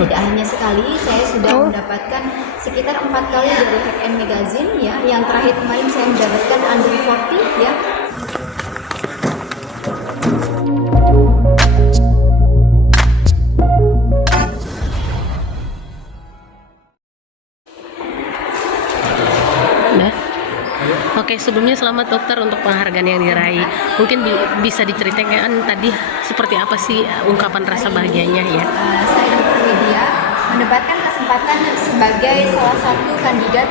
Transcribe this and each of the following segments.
tidak hanya sekali, saya sudah mendapatkan sekitar 4 kali dari Hack and Magazine ya. Yang terakhir kemarin saya mendapatkan under 40 ya. Oke, sebelumnya selamat dokter untuk penghargaan yang diraih. Mungkin bisa diceritakan tadi seperti apa sih ungkapan rasa bahagianya ya? Saya Dr. Widya mendapatkan kesempatan sebagai salah satu kandidat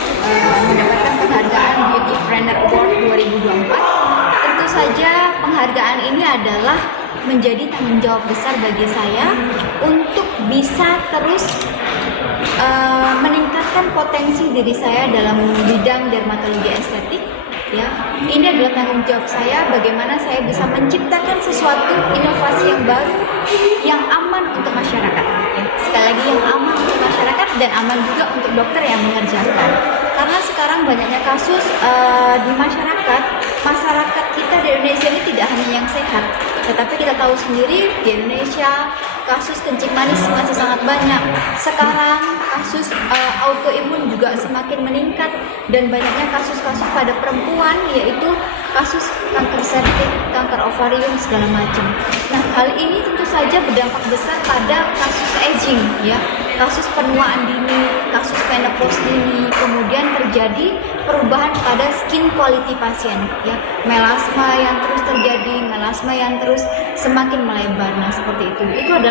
mendapatkan penghargaan Beauty Trainer Award 2024. Tentu saja penghargaan ini adalah menjadi tanggung jawab besar bagi saya untuk bisa terus meningkatkan potensi diri saya dalam bidang dermatologi estetik. Ya, ini adalah tanggung jawab saya bagaimana saya bisa menciptakan sesuatu inovasi yang baru yang aman untuk masyarakat. Ya, sekali lagi yang aman untuk masyarakat dan aman juga untuk dokter yang mengerjakan. Karena sekarang banyaknya kasus di masyarakat kita di Indonesia ini tidak hanya yang sehat, tetapi kita tahu sendiri di Indonesia kasus kencing manis masih sangat banyak. Sekarang kasus autoimun juga semakin meningkat dan banyaknya kasus-kasus pada perempuan, yaitu kasus kanker serviks, kanker ovarium segala macam. Nah, hal ini tentu saja berdampak besar pada kasus aging ya, kasus penuaan dini, kasus menopause dini, kemudian terjadi perubahan pada skin quality pasien ya, melasma yang terus terjadi, melasma yang terus semakin melebar. Nah, seperti itu.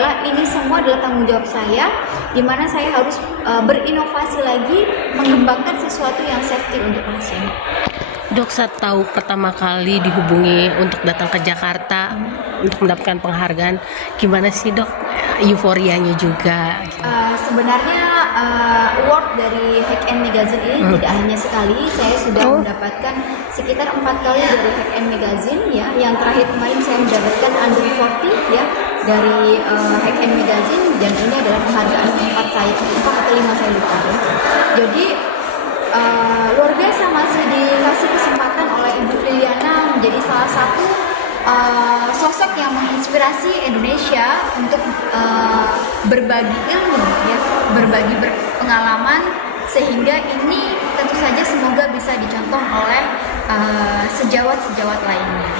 Ini semua adalah tanggung jawab saya, di mana saya harus berinovasi lagi, mengembangkan sesuatu yang safety untuk pasien. Dok, saat tahu pertama kali dihubungi untuk datang ke Jakarta untuk mendapatkan penghargaan, gimana sih dok? Euforianya juga. Sebenarnya award dari Hack and Magazine ini tidak hanya sekali, saya sudah mendapatkan sekitar 4 kali dari Hack and Magazine ya. Yang terakhir kemarin saya mendapatkan under 40 ya dari Hack and Magazine, dan ini adalah penghargaan keempat atau 5 saya lupa ya. Jadi luar biasa masih dikasih kesempatan oleh Ibu Liliana menjadi salah satu sosok yang menginspirasi Indonesia untuk berbagi ilmu ya, berbagi pengalaman, sehingga ini tentu saja semoga bisa dicontoh oleh sejawat-sejawat lainnya.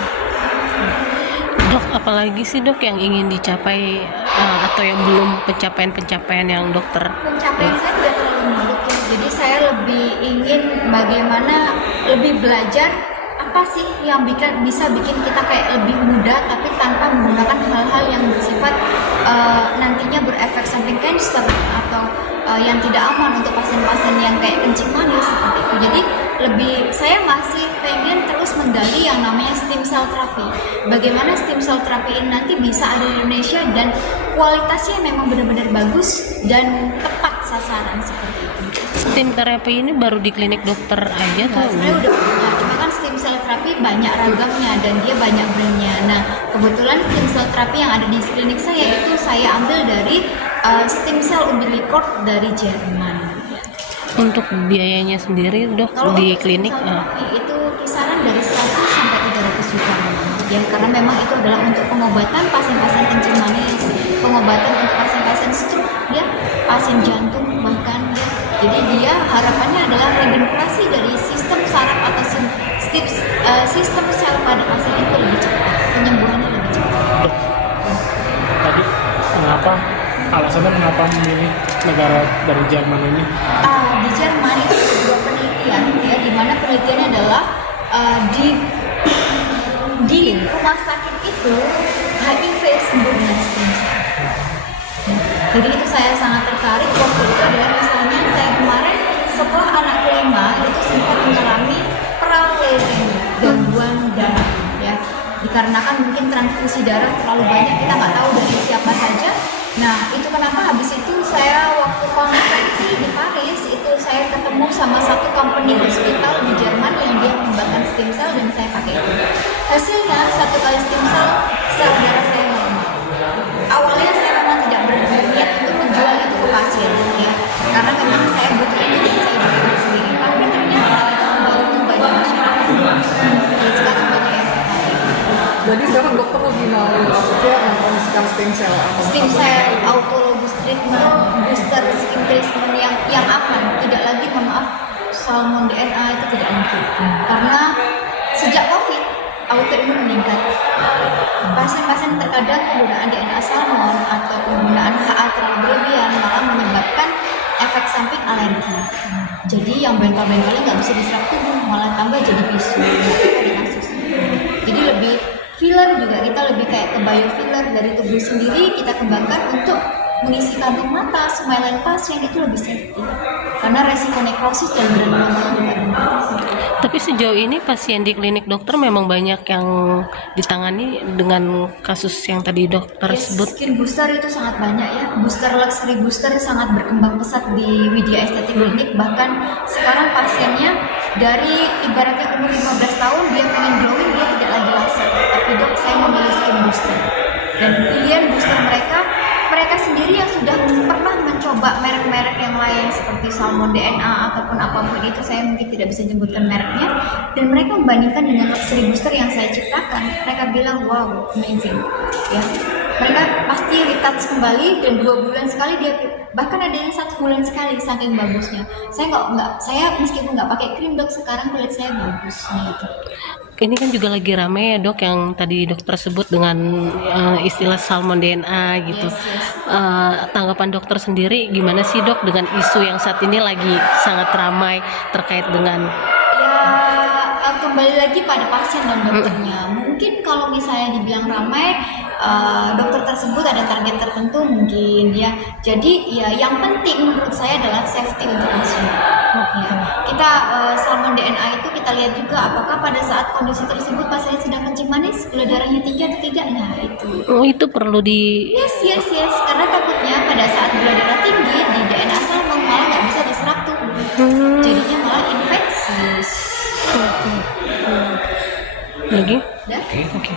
Dok, apalagi sih dok yang ingin dicapai atau yang belum pencapaian-pencapaian yang dokter? Pencapaian saya tidak terlalu muluk ya. Jadi saya lebih ingin bagaimana lebih belajar apa sih yang bisa bikin kita kayak lebih muda tapi tanpa menggunakan hal-hal yang bersifat nantinya berefek samping cancer atau yang tidak aman untuk pasien-pasien yang kayak kencing manis seperti itu. Jadi saya masih pengen terus menggali yang namanya stem cell therapy. Bagaimana stem cell therapy ini nanti bisa ada di Indonesia dan kualitasnya memang benar-benar bagus dan tepat sasaran seperti itu. Stem terapi ini baru di klinik dokter aja Nah, sebenarnya udah punya, cuma kan stem cell therapy banyak ragamnya dan dia banyak brandnya. Nah, kebetulan stem cell therapy yang ada di klinik saya itu saya ambil dari stem cell umbilical dari Jerman. Untuk biayanya sendiri dok Kalau di untuk klinik stem cell therapy itu kisaran dari 100 sampai 300 juta ya, karena memang itu adalah untuk pengobatan pasien-pasien kencing manis, pengobatan untuk pasien-pasien stroke ya, pasien jantung bahkan ya. Jadi dia harapannya adalah regenerasi dari sistem saraf atau sistem sel pada pasien itu lebih cepat, penyembuhannya lebih cepat. Tadi alasannya mengapa memilih negara dari Jerman ini? Di Jerman itu ada 2 penelitian ya, di mana penelitiannya adalah di rumah sakit itu HIV sembuh dengan stem cell. Jadi itu saya sangat tertarik waktu itu adalah misalnya saya kemarin setelah anak kelima itu sempat mengalami praleukemia, gangguan darah ya, dikarenakan mungkin transfusi darah terlalu banyak, kita nggak tahu dari siapa saja. Nah, itu kenapa habis itu saya waktu konferensi di Paris itu saya ketemu sama satu company hospital di Jerman yang dia mengembangkan stem cell dan saya pakai itu. Hasilnya 1 kali stem cell, sel darah saya normal. Awalnya saya memang tidak berniat untuk menjual itu ke pasien ya, karena memang saya butuh itu jadi saya berikan sendiri. Tapi ternyata itu membantu banyak masyarakat. Dan sekarang banyak yang tertarik. Jadi sekarang dokter lebih mau maksudnya stem cell atau stem cell, autologous treatment, booster skin treatment yang aman, tidak lagi, mohon maaf, salmon DNA itu tidak lagi. Karena sejak COVID, autoimun meningkat. Pasien-pasien terkadang penggunaan DNA salmon atau penggunaan HA terlalu berlebihan malah menyebabkan efek samping alergi. Jadi yang bengkal-bengkalnya nggak bisa diserap tubuh, malah tambah jadi bisu. Ada kasusnya. Jadi lebih filler juga, kita lebih kayak ke biofiller dari tubuh sendiri kita kembangkan untuk mengisi kantung mata, smileline pasien itu lebih safety. Karena resiko nekrosis dan granuloma juga rendah. Tapi sejauh ini pasien di klinik dokter memang banyak yang ditangani dengan kasus yang tadi dokter Yes, sebut. skin booster itu sangat banyak ya. Booster luxury booster sangat berkembang pesat di Widya Estetik Klinik. Bahkan sekarang pasiennya dari ibaratnya umur 15 tahun dia pengen glowing, dia tidak lagi laser. Tapi dok, saya memilih skin booster. Dan pilihan booster mereka sendiri yang sudah pernah mencoba merek-merek yang lain seperti salmon DNA ataupun apapun itu, saya mungkin tidak bisa menyebutkan mereknya, dan mereka membandingkan dengan luxury booster yang saya ciptakan, mereka bilang wow, amazing ya. Mereka pasti retouch kembali dan 2 bulan sekali dia, bahkan ada yang 1 bulan sekali, saking bagusnya. Saya meskipun nggak pakai krim dok, sekarang kulit saya bagus gitu. Ini kan juga lagi rame ya dok, yang tadi dokter sebut dengan istilah salmon DNA gitu. Yes, yes. Tanggapan dokter sendiri gimana sih dok dengan isu yang saat ini lagi sangat ramai terkait dengan Ya kembali lagi pada pasien dan dokternya. Mungkin kalau misalnya dibilang ramai, dokter tersebut ada target tertentu mungkin ya. Jadi ya yang penting menurut saya adalah safety untuk pasien. Ya. Kita salmon DNA itu kita lihat juga apakah pada saat kondisi tersebut pasien sedang kencing manis, gula darahnya tinggi atau tidak. Nah itu perlu di yes. Karena takutnya pada saat gula darah tinggi di DNA salmon malah nggak bisa diserap tuh. Jadinya malah infeksius. lagi. Dah? Oke. Oke.